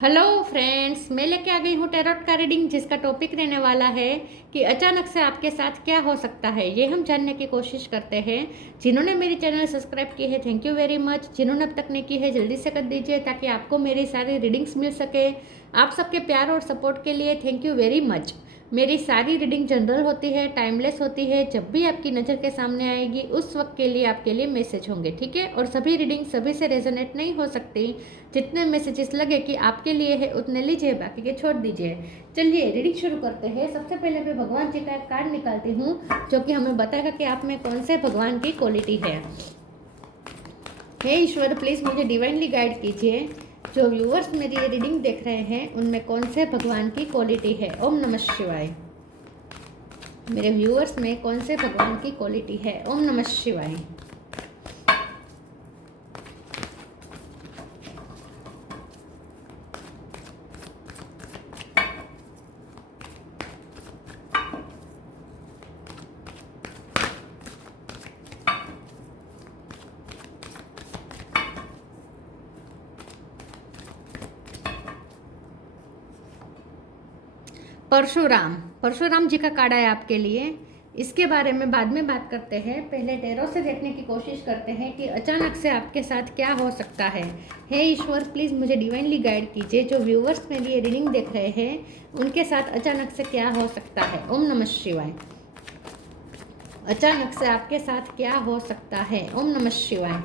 Hello friends, मैं लेके आ गई हूँ टैरोट का रीडिंग, जिसका टॉपिक रहने वाला है कि अचानक से आपके साथ क्या हो सकता है। ये हम जानने की कोशिश करते हैं। जिन्होंने मेरी चैनल सब्सक्राइब की है, थैंक यू वेरी मच। जिन्होंने अब तक नहीं की है, जल्दी से कर दीजिए ताकि आपको मेरी सारी रीडिंग्स मिल सके। आप सबके प्यार और सपोर्ट के लिए थैंक यू वेरी मच। मेरी सारी रीडिंग जनरल होती है, टाइमलेस होती है। जब भी आपकी नज़र के सामने आएगी उस वक्त के लिए आपके लिए मैसेज होंगे, ठीक है। और सभी रीडिंग सभी से रेजोनेट नहीं हो सकती। जितने मैसेजेस लगे कि आपके लिए है उतने लीजिए, बाकी के छोड़ दीजिए। चलिए रीडिंग शुरू करते हैं। सबसे पहले मैं भगवान जी का एक कार्ड निकालती हूँ जो कि हमें बताएगा कि आप में कौन से भगवान की क्वालिटी है। हे ईश्वर, प्लीज़ मुझे डिवाइनली गाइड कीजिए। जो व्यूअर्स मेरी ये रीडिंग देख रहे हैं उनमें कौन से भगवान की क्वालिटी है। ओम नमः शिवाय। मेरे व्यूअर्स में कौन से भगवान की क्वालिटी है। ओम नमः शिवाय। परशुराम, परशुराम जी का कार्ड है आपके लिए। इसके बारे में बाद में बात करते हैं। पहले टैरो से देखने की कोशिश करते हैं कि अचानक से आपके साथ क्या हो सकता है। हे ईश्वर, प्लीज़ मुझे डिवाइनली गाइड कीजिए। जो व्यूवर्स मेरी ये रीडिंग देख रहे हैं उनके साथ अचानक से क्या हो सकता है। ओम नमः शिवाय। अचानक से आपके साथ क्या हो सकता है। ओम नमः शिवाय।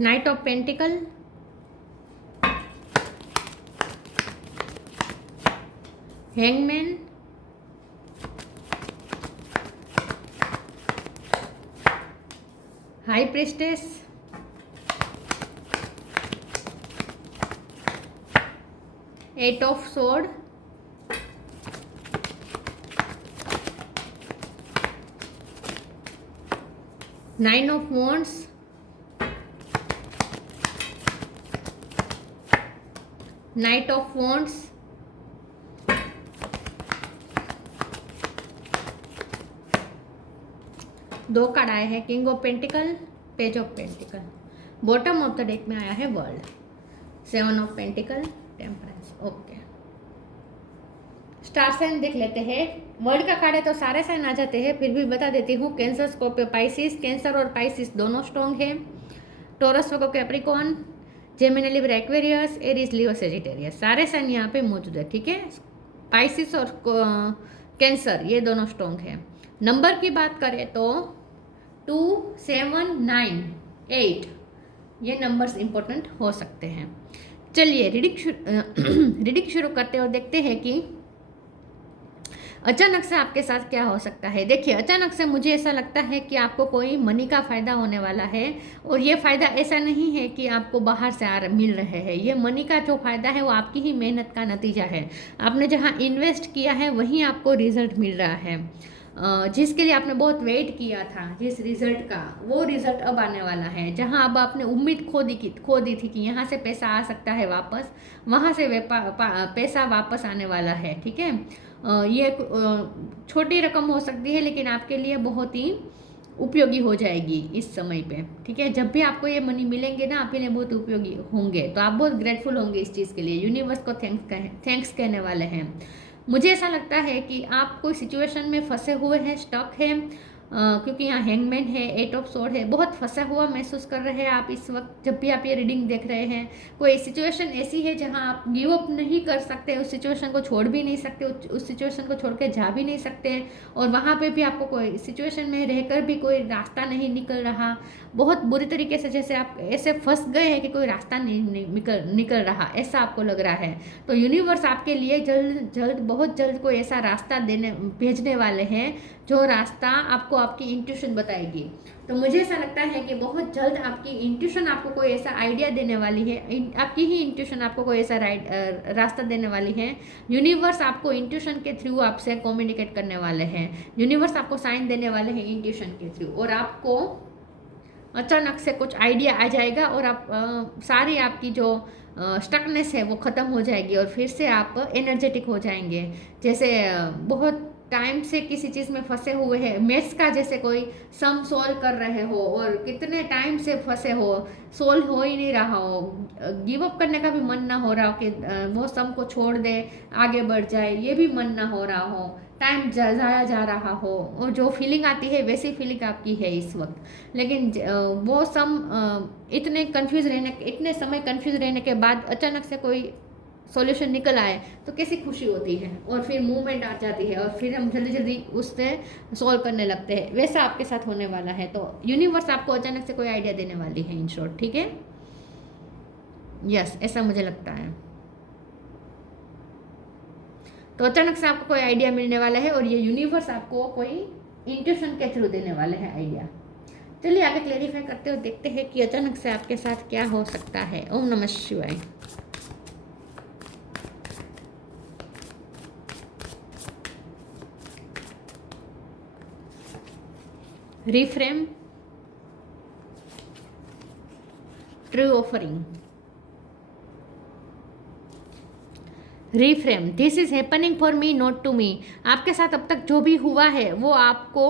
Knight of pentacle, hangman, high priestess, eight of sword, nine of wands, knight of wands, दो कार्ड आए हैं, king of pentacle, page of pentacle. Bottom of the deck में आया है world, seven of pentacle, temperance. Okay, star sign देख लेते हैं। World का कार्ड है तो सारे साइन आ जाते हैं, फिर भी बता देती हूँ। Cancer, Scorpio, Pisces. कैंसर और पाइसिस दोनों स्ट्रॉन्ग है। Taurus, Virgo, Capricorn, Gemini, Libra, Aquarius, Aries, Leo, Sagittarius, सारे साइन यहाँ पे मौजूद है, ठीक है। पाइसिस और कैंसर ये दोनों स्ट्रॉन्ग है। नंबर की बात करें तो 2, 7, 9, 8 ये नंबर्स इंपॉर्टेंट हो सकते हैं। चलिए रीडिंग शुरू करते हैं और देखते हैं कि अचानक से आपके साथ क्या हो सकता है। देखिए, अचानक से मुझे ऐसा लगता है कि आपको कोई मनी का फ़ायदा होने वाला है। और ये फ़ायदा ऐसा नहीं है कि आपको बाहर से मिल रहे हैं। ये मनी का जो फ़ायदा है वो आपकी ही मेहनत का नतीजा है। आपने जहाँ इन्वेस्ट किया है वहीं आपको रिजल्ट मिल रहा है। जिसके लिए आपने बहुत वेट किया था, जिस रिजल्ट का, वो रिजल्ट अब आने वाला है। जहाँ अब आपने उम्मीद खो दी थी कि यहाँ से पैसा आ सकता है वापस, वहाँ से पैसा वापस आने वाला है, ठीक है। ये छोटी रकम हो सकती है लेकिन आपके लिए बहुत ही उपयोगी हो जाएगी इस समय पे, ठीक है। जब भी आपको ये मनी मिलेंगे ना, आपके लिए बहुत उपयोगी होंगे, तो आप बहुत ग्रेटफुल होंगे इस चीज़ के लिए। यूनिवर्स को थैंक्स कहने वाले हैं। मुझे ऐसा लगता है कि आप कोई सिचुएशन में फंसे हुए हैं, स्टक हैं, क्योंकि यहाँ हैंगमैन है, एट ऑफ सोर्ड है। बहुत फंसा हुआ महसूस कर रहे हैं आप इस वक्त जब भी आप ये रीडिंग देख रहे हैं। कोई सिचुएशन ऐसी है जहाँ आप गिव अप नहीं कर सकते, उस सिचुएशन को छोड़ भी नहीं सकते, उस सिचुएशन को छोड़ के जा भी नहीं सकते। और वहाँ पे भी आपको कोई सिचुएशन में रहकर भी कोई रास्ता नहीं निकल रहा। बहुत बुरी तरीके से जैसे आप ऐसे फंस गए हैं कि कोई रास्ता नहीं निकल रहा, ऐसा आपको लग रहा है। तो यूनिवर्स आपके लिए बहुत जल्द कोई ऐसा रास्ता भेजने वाले हैं जो रास्ता आपको आपकी इंट्यूशन बताएगी। तो मुझे ऐसा लगता है कि बहुत जल्द आपकी इंट्यूशन आपको कोई ऐसा आइडिया देने वाली है। आपकी ही इंट्यूशन आपको कोई ऐसा रास्ता देने वाली है। यूनिवर्स आपको इंट्यूशन के थ्रू आपसे कम्युनिकेट करने वाले हैं। यूनिवर्स आपको साइन देने वाले हैं इंट्यूशन के थ्रू। और आपको अचानक से कुछ आइडिया आ जाएगा और आप सारी आपकी जो स्टकनेस है वो ख़त्म हो जाएगी और फिर से आप एनर्जेटिक हो जाएंगे। जैसे बहुत टाइम से किसी चीज़ में फंसे हुए हैं, मैथ्स का जैसे कोई सम सोल्व कर रहे हो और कितने टाइम से फंसे हो, सोल्व हो ही नहीं रहा हो, गिव अप करने का भी मन ना हो रहा हो कि वो सम को छोड़ दे, आगे बढ़ जाए, ये भी मन ना हो रहा हो, टाइम जाया जा रहा हो, और जो फीलिंग आती है वैसी फीलिंग आपकी है इस वक्त। लेकिन वो सम इतने समय कंफ्यूज रहने के बाद अचानक से कोई सॉल्यूशन निकल आए तो कैसी खुशी होती है, और फिर मूवमेंट आ जाती है और फिर हम जल्दी जल्दी उससे सॉल्व करने लगते हैं। वैसा आपके साथ होने वाला है। तो यूनिवर्स आपको अचानक से कोई आइडिया देने वाली है इन शॉर्ट, ठीक है। यस, ऐसा मुझे लगता है। तो अचानक से आपको कोई आइडिया मिलने वाला है और ये यूनिवर्स आपको कोई इंट्यूशन के थ्रू देने वाले हैं आइडिया। चलिए आगे क्लेरिफाई करते हुए देखते हैं कि अचानक से आपके साथ क्या हो सकता है। ओम नमः शिवाय। reframe, true offering, reframe, this is happening for me not to me। आपके साथ अब तक जो भी हुआ है वो आपको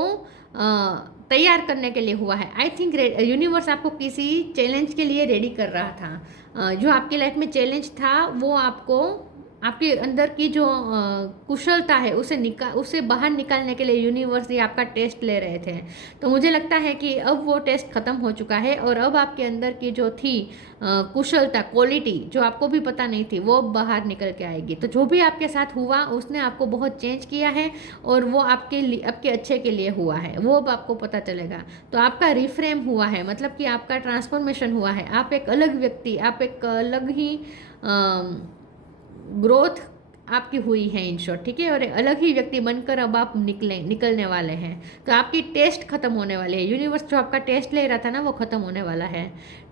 तैयार करने के लिए हुआ है। आई थिंक यूनिवर्स आपको किसी चैलेंज के लिए रेडी कर रहा था। जो आपकी लाइफ में चैलेंज था वो आपको आपके अंदर की जो कुशलता है उसे बाहर निकालने के लिए यूनिवर्स ये आपका टेस्ट ले रहे थे। तो मुझे लगता है कि अब वो टेस्ट ख़त्म हो चुका है और अब आपके अंदर की जो थी कुशलता, क्वालिटी जो आपको भी पता नहीं थी, वो बाहर निकल के आएगी। तो जो भी आपके साथ हुआ उसने आपको बहुत चेंज किया है और वो आपके अच्छे के लिए हुआ है, वो अब आपको पता चलेगा। तो आपका रिफ्रेम हुआ है, मतलब कि आपका ट्रांसफॉर्मेशन हुआ है। आप एक अलग व्यक्ति, आप एक अलग ही ग्रोथ आपकी हुई है इन शॉर्ट, ठीक है। और अलग ही व्यक्ति बनकर अब आप निकलने वाले हैं। तो आपकी टेस्ट खत्म होने वाली है। यूनिवर्स जो आपका टेस्ट ले रहा था ना वो खत्म होने वाला है।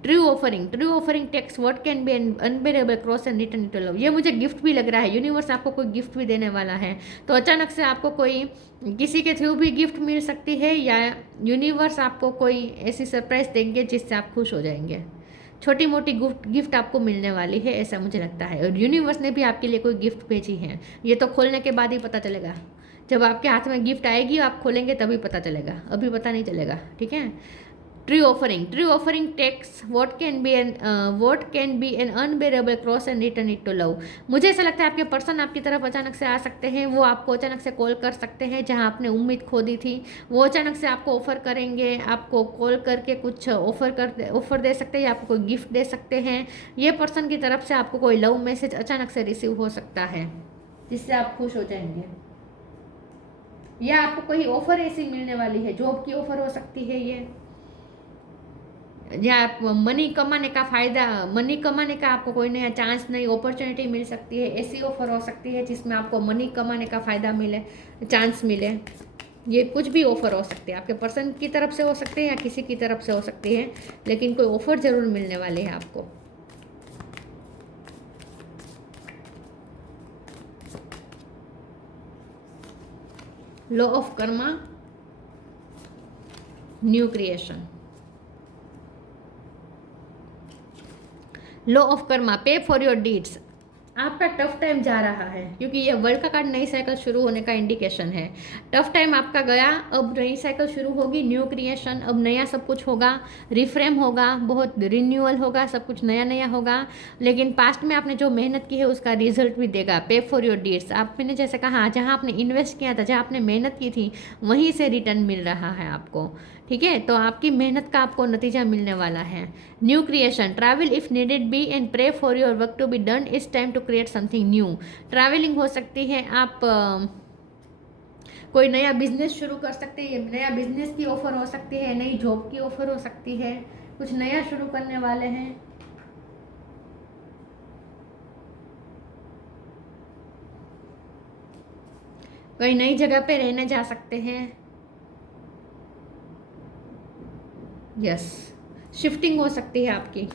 True offering takes what can be unbearable cross and return to love. ये मुझे गिफ्ट भी लग रहा है। यूनिवर्स आपको कोई गिफ्ट भी देने वाला है। तो अचानक से आपको कोई किसी के थ्रू भी गिफ्ट मिल सकती है या यूनिवर्स आपको कोई ऐसी सरप्राइज देंगे जिससे आप खुश हो जाएंगे। छोटी मोटी गिफ्ट आपको मिलने वाली है, ऐसा मुझे लगता है। और यूनिवर्स ने भी आपके लिए कोई गिफ्ट भेजी है। ये तो खोलने के बाद ही पता चलेगा। जब आपके हाथ में गिफ्ट आएगी आप खोलेंगे तभी पता चलेगा, अभी पता नहीं चलेगा, ठीक है। True offering takes what can be an unbearable cross and return it to love. मुझे ऐसा लगता है आपके पर्सन आपकी तरफ अचानक से आ सकते हैं। वो आपको अचानक से कॉल कर सकते हैं जहां आपने उम्मीद खो दी थी। वो अचानक से आपको ऑफर करेंगे, आपको कॉल करके कुछ ऑफर दे सकते हैं या आपको कोई गिफ्ट दे सकते हैं। ये पर्सन की तरफ से आपको कोई लव मैसेज अचानक से रिसीव हो सकता है जिससे आप खुश हो जाएंगे। या आपको कोई ऑफर ऐसी मिलने वाली है, जॉब की ऑफर हो सकती है ये, या मनी कमाने का आपको कोई नया चांस, नई अपॉर्चुनिटी मिल सकती है। ऐसी ऑफर हो सकती है जिसमें आपको मनी कमाने का फ़ायदा मिले, चांस मिले। ये कुछ भी ऑफर हो सकती है, आपके पर्सन की तरफ से हो सकते हैं या किसी की तरफ से हो सकती है, लेकिन कोई ऑफर ज़रूर मिलने वाली है आपको। Law of Karma, new creation. Law of Karma, पे फॉर योर डीड्स। आपका टफ टाइम जा रहा है क्योंकि ये वर्ल्ड का कार्ड नई साइकिल शुरू होने का इंडिकेशन है। टफ टाइम आपका गया, अब नई साइकिल शुरू होगी, न्यू क्रिएशन। अब नया सब कुछ होगा, रिफ्रेम होगा, बहुत रिन्यूअल होगा, सब कुछ नया नया होगा। लेकिन पास्ट में आपने जो मेहनत की है उसका रिजल्ट भी देगा। पे फॉर योर डीड्स, आपने जैसे कहा जहाँ आपने इन्वेस्ट किया था, जहाँ आपने मेहनत की थी, वहीं से रिटर्न मिल रहा है आपको, ठीक है। तो आपकी मेहनत का आपको नतीजा मिलने वाला है। New creation, travel if needed be and pray for your work to be done, it's time to create something new. Travelling हो सकती है, आप कोई नया बिजनेस शुरू कर सकते हैं, नया बिजनेस की ऑफर हो सकती है, नई जॉब की ऑफर हो सकती है, कुछ नया शुरू करने वाले हैं। कोई नई जगह पे रहने जा सकते हैं। यस, शिफ्टिंग हो सकती है आपकी,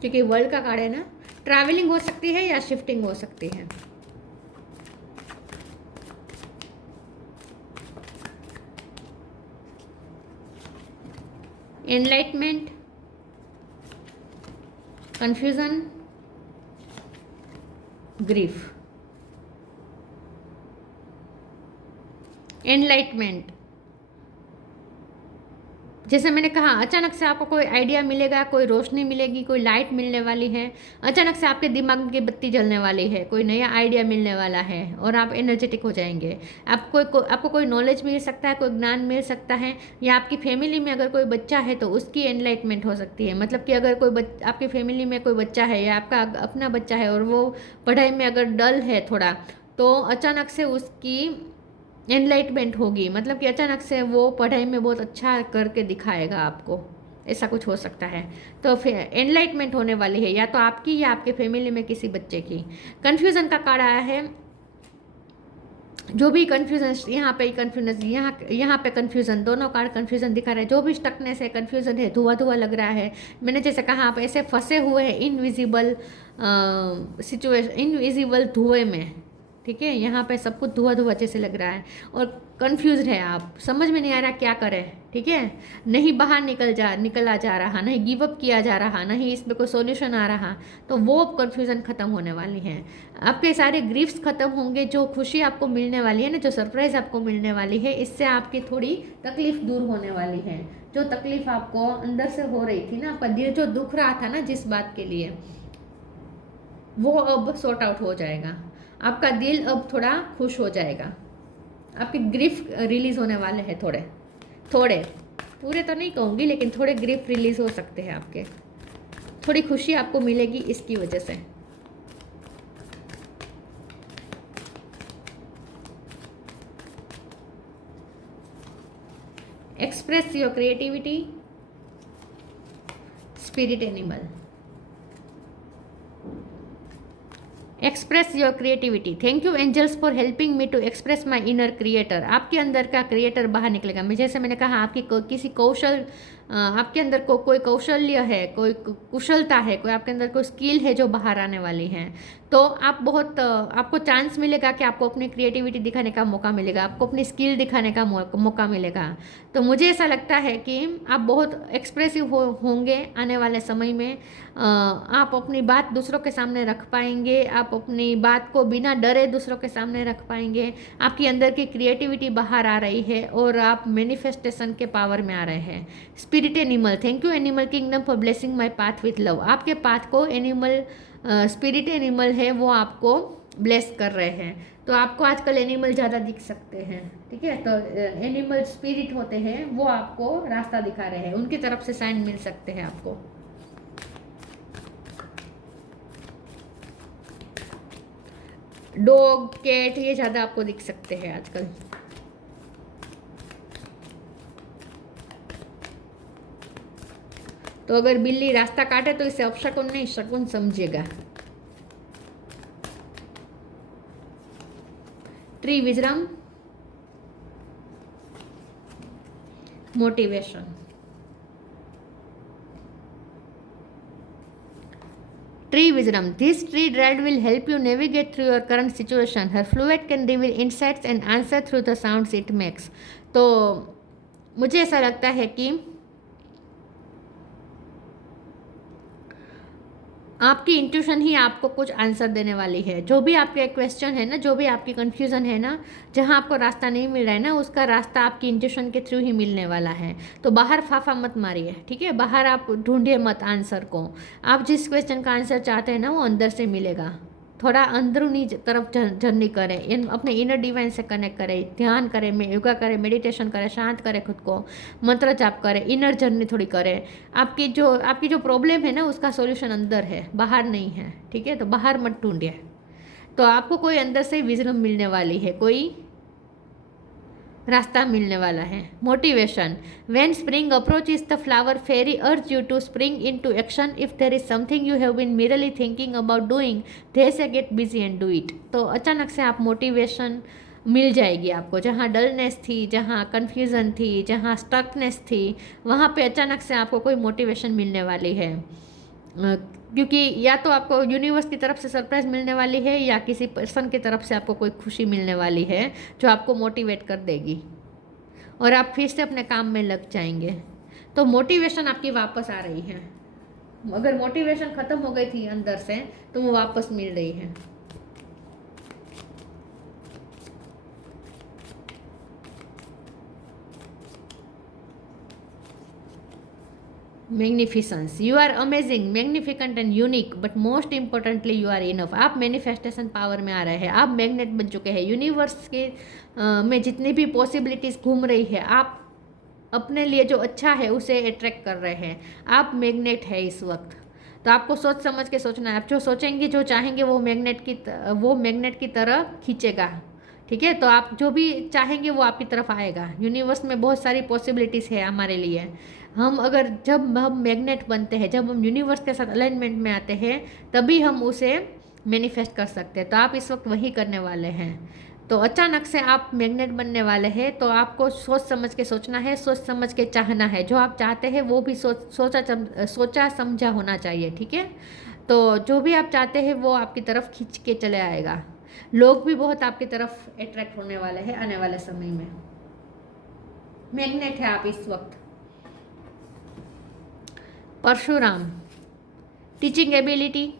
क्योंकि वर्ल्ड का कार्ड है ना। ट्रैवलिंग हो सकती है या शिफ्टिंग हो सकती है। Enlightenment, confusion, grief. एनलाइटमेंट, जैसे मैंने कहा, अचानक से आपको कोई आइडिया मिलेगा, कोई रोशनी मिलेगी, कोई लाइट मिलने वाली है, अचानक से आपके दिमाग की बत्ती जलने वाली है, कोई नया आइडिया मिलने वाला है और आप एनर्जेटिक हो जाएंगे। आपको कोई नॉलेज मिल सकता है, कोई ज्ञान मिल सकता है, या आपकी फैमिली में अगर कोई बच्चा है तो उसकी एनलाइटमेंट हो सकती है। मतलब कि अगर आपकी फैमिली में कोई बच्चा है या आपका अपना बच्चा है और वो पढ़ाई में अगर डल है थोड़ा, तो अचानक से उसकी एनलाइटमेंट होगी। मतलब कि अचानक से वो पढ़ाई में बहुत अच्छा करके दिखाएगा आपको, ऐसा कुछ हो सकता है। तो फिर एनलाइटमेंट होने वाली है, या तो आपकी या आपके फैमिली में किसी बच्चे की। कन्फ्यूज़न का कार्ड आया है, जो भी कन्फ्यूजन, यहाँ पे कन्फ्यूजन, यहाँ पे कन्फ्यूजन, दोनों कार्ड कन्फ्यूजन दिखा रहे हैं। जो भी स्टकनेस है, कन्फ्यूजन है, धुआं धुआं लग रहा है, मैंने जैसे कहा आप ऐसे फंसे हुए हैं इनविजिबल सिचुएशन, इनविजिबल धुएं में, ठीक है। यहाँ पे सब कुछ धुआं धुआं जैसे लग रहा है और कंफ्यूज है आप, समझ में नहीं आ रहा क्या करें, ठीक है। नहीं बाहर निकला जा रहा, नहीं गिव अप किया जा रहा, नहीं इसमें कोई सॉल्यूशन आ रहा, तो वो कन्फ्यूज़न ख़त्म होने वाली है। आपके सारे ग्रीफ्स ख़त्म होंगे, जो खुशी आपको मिलने वाली है ना, जो सरप्राइज़ आपको मिलने वाली है, इससे आपकी थोड़ी तकलीफ़ दूर होने वाली है। जो तकलीफ़ आपको अंदर से हो रही थी ना, आपका दिल जो दुख रहा था ना जिस बात के लिए, वो अब सॉर्ट आउट हो जाएगा। आपका दिल अब थोड़ा खुश हो जाएगा। आपके ग्रीफ रिलीज़ होने वाले हैं, थोड़े पूरे तो नहीं कहूँगी, लेकिन थोड़े ग्रीफ रिलीज़ हो सकते हैं आपके। थोड़ी खुशी आपको मिलेगी इसकी वजह से। Express your creativity, spirit animal. Express your creativity, thank you angels for helping me to express my inner creator. आपके अंदर का क्रिएटर बाहर निकलेगा। मैं जैसे मैंने कहा, किसी कौशल, आपके अंदर कोई कौशल्य है, कोई कुशलता है, कोई आपके अंदर कोई स्किल है जो बाहर आने वाली है। तो आपको चांस मिलेगा कि आपको अपनी क्रिएटिविटी दिखाने का मौका मिलेगा, आपको अपनी स्किल दिखाने का मौका मिलेगा। तो मुझे ऐसा लगता है कि आप बहुत एक्सप्रेसिव होंगे आने वाले समय में। आप अपनी बात दूसरों के सामने रख पाएंगे, आप अपनी बात को बिना डरे दूसरों के सामने रख पाएंगे। आपकी अंदर की क्रिएटिविटी बाहर आ रही है और आप मैनिफेस्टेशन के पावर में आ रहे हैं। Spirit animal, thank you animal kingdom for blessing my path with love. आपके पाथ को स्पिरिट एनिमल है वो आपको ब्लेस कर रहे हैं। तो आपको आजकल एनिमल ज़्यादा दिख सकते हैं, ठीक है। तो एनिमल स्पिरिट होते हैं, वो आपको रास्ता दिखा रहे हैं, उनकी तरफ से साइन मिल सकते हैं आपको। डॉग, कैट, ये ज़्यादा आपको दिख सकते हैं आजकल। तो अगर बिल्ली रास्ता काटे तो इसे अपशकुन नहीं शकुन समझिएगा। Tree wisdom, motivation. Tree wisdom. This tree dread will help you navigate through your current situation. Her fluid can reveal insights and answer through the sounds it makes. तो मुझे ऐसा लगता है कि आपकी इंट्यूशन ही आपको कुछ आंसर देने वाली है। जो भी आपके क्वेश्चन है ना, जो भी आपकी कन्फ्यूज़न है ना, जहाँ आपको रास्ता नहीं मिल रहा है ना, उसका रास्ता आपकी इंट्यूशन के थ्रू ही मिलने वाला है। तो बाहर फाफा मत मारिए, ठीक है। बाहर आप ढूंढिए मत आंसर को। आप जिस क्वेश्चन का आंसर चाहते हैं ना, वो अंदर से मिलेगा। थोड़ा अंदरूनी तरफ जर्नी करें, अपने इनर डिवाइन से कनेक्ट करें, ध्यान करें, योगा करें, मेडिटेशन करें, शांत करें खुद को, मंत्र जाप करें, इनर जर्नी थोड़ी करें। आपकी जो प्रॉब्लम है ना, उसका सॉल्यूशन अंदर है, बाहर नहीं है, ठीक है। तो बाहर मत ढूंढिए। तो आपको कोई अंदर से विजडम मिलने वाली है, कोई रास्ता मिलने वाला है। Motivation, when spring approaches the flower fairy urge you to spring into action. If there is something you have been merely thinking about doing, there say get busy and do it. तो अचानक से आप motivation मिल जाएगी आपको। जहाँ dullness थी, जहाँ confusion थी, जहाँ स्टकनेस थी, वहाँ पे अचानक से आपको कोई मोटिवेशन मिलने वाली है। क्योंकि या तो आपको यूनिवर्स की तरफ से सरप्राइज मिलने वाली है, या किसी पर्सन की तरफ से आपको कोई खुशी मिलने वाली है जो आपको मोटिवेट कर देगी और आप फिर से अपने काम में लग जाएंगे। तो मोटिवेशन आपकी वापस आ रही है। अगर मोटिवेशन ख़त्म हो गई थी अंदर से तो वो वापस मिल रही है। Magnificence, you are amazing, magnificent and unique, but most importantly you are enough. आप मैनिफेस्टेशन पावर में आ रहे हैं, आप मैग्नेट बन चुके हैं। यूनिवर्स के में जितनी भी पॉसिबिलिटीज़ घूम रही है, आप अपने लिए जो अच्छा है उसे अट्रैक्ट कर रहे हैं। आप मैग्नेट है इस वक्त। तो आपको सोच समझ के सोचना है। आप जो सोचेंगे, जो चाहेंगे, वो मैग्नेट की तरह खींचेगा। ठीक है, तो आप जो भी चाहेंगे वो आपकी तरफ आएगा। यूनिवर्स में बहुत सारी पॉसिबिलिटीज़ है हमारे लिए। जब हम मैग्नेट बनते हैं, जब हम यूनिवर्स के साथ अलाइनमेंट में आते हैं, तभी हम उसे मैनिफेस्ट कर सकते हैं। तो आप इस वक्त वही करने वाले हैं। तो अचानक से आप मैग्नेट बनने वाले हैं, तो आपको सोच समझ के सोचना है, सोच समझ के चाहना है। जो आप चाहते हैं वो भी सोचा समझा होना चाहिए। ठीक है, तो जो भी आप चाहते हैं वो आपकी तरफ खींच के चले आएगा। लोग भी बहुत आपकी तरफ अट्रैक्ट होने वाले हैं आने वाले समय में। मैग्नेट है आप इस वक्त। परशुराम, टीचिंग एबिलिटी,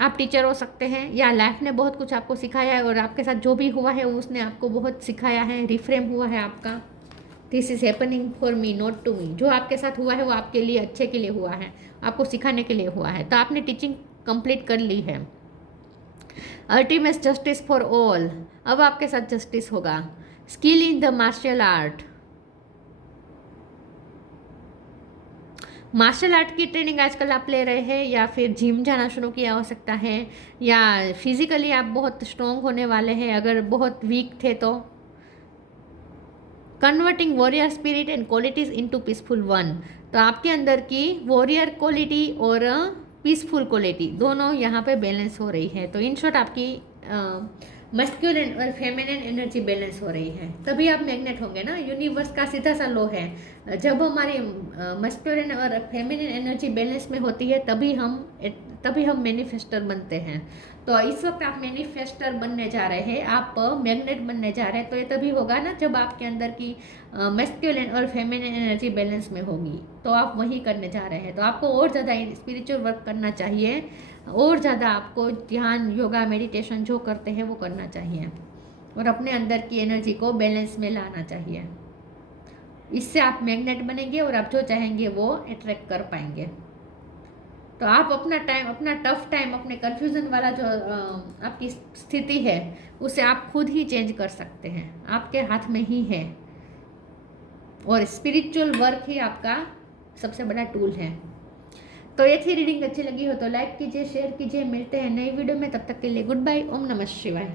आप टीचर हो सकते हैं, या लाइफ ने बहुत कुछ आपको सिखाया है और आपके साथ जो भी हुआ है उसने आपको बहुत सिखाया है, रिफ्रेम हुआ है आपका। This is happening for me not to me. जो आपके साथ हुआ है वो आपके लिए अच्छे के लिए हुआ है, आपको सिखाने के लिए हुआ है। तो आपने टीचिंग कंप्लीट कर ली है। अल्टीमेट जस्टिस फॉर ऑल, अब आपके साथ जस्टिस होगा। Skill in the martial art, martial art की ट्रेनिंग आजकल आप ले रहे हैं, या फिर जिम जाना शुरू किया हो सकता है, या फिजिकली आप बहुत स्ट्रॉन्ग होने वाले हैं अगर बहुत वीक थे तो। Converting warrior spirit and qualities into peaceful one, तो आपके अंदर की वॉरियर क्वालिटी और पीसफुल क्वालिटी दोनों यहाँ पे बैलेंस हो रही है। तो इन शॉर्ट आपकी मस्क्यूलिन और फेमिनिन एनर्जी बैलेंस हो रही है, तभी आप मैग्नेट होंगे ना। यूनिवर्स का सीधा सा लॉ है, जब हमारी मस्क्यूलिन और फेमिनिन एनर्जी बैलेंस में होती है तभी हम मैनिफेस्टर बनते हैं। तो इस वक्त आप मैनिफेस्टर बनने जा रहे हैं, आप मैग्नेट बनने जा रहे हैं। तो ये तभी होगा ना जब आपके अंदर की मस्क्यूलिन और फेमिनिन एनर्जी बैलेंस में होगी। तो आप वही करने जा रहे हैं। तो आपको और ज़्यादा स्पिरिचुअल वर्क करना चाहिए, और ज़्यादा आपको ध्यान, योगा, मेडिटेशन जो करते हैं वो करना चाहिए, और अपने अंदर की एनर्जी को बैलेंस में लाना चाहिए। इससे आप मैग्नेट बनेंगे और आप जो चाहेंगे वो अट्रैक्ट कर पाएंगे। तो आप अपना टफ टाइम, अपने कन्फ्यूज़न वाला जो आपकी स्थिति है उसे आप खुद ही चेंज कर सकते हैं, आपके हाथ में ही है। और स्पिरिचुअल वर्क ही आपका सबसे बड़ा टूल है। तो ये थी रीडिंग। अच्छी लगी हो तो लाइक कीजिए, शेयर कीजिए। मिलते हैं नई वीडियो में, तब तक के लिए गुड बाय। ओम नमः शिवाय।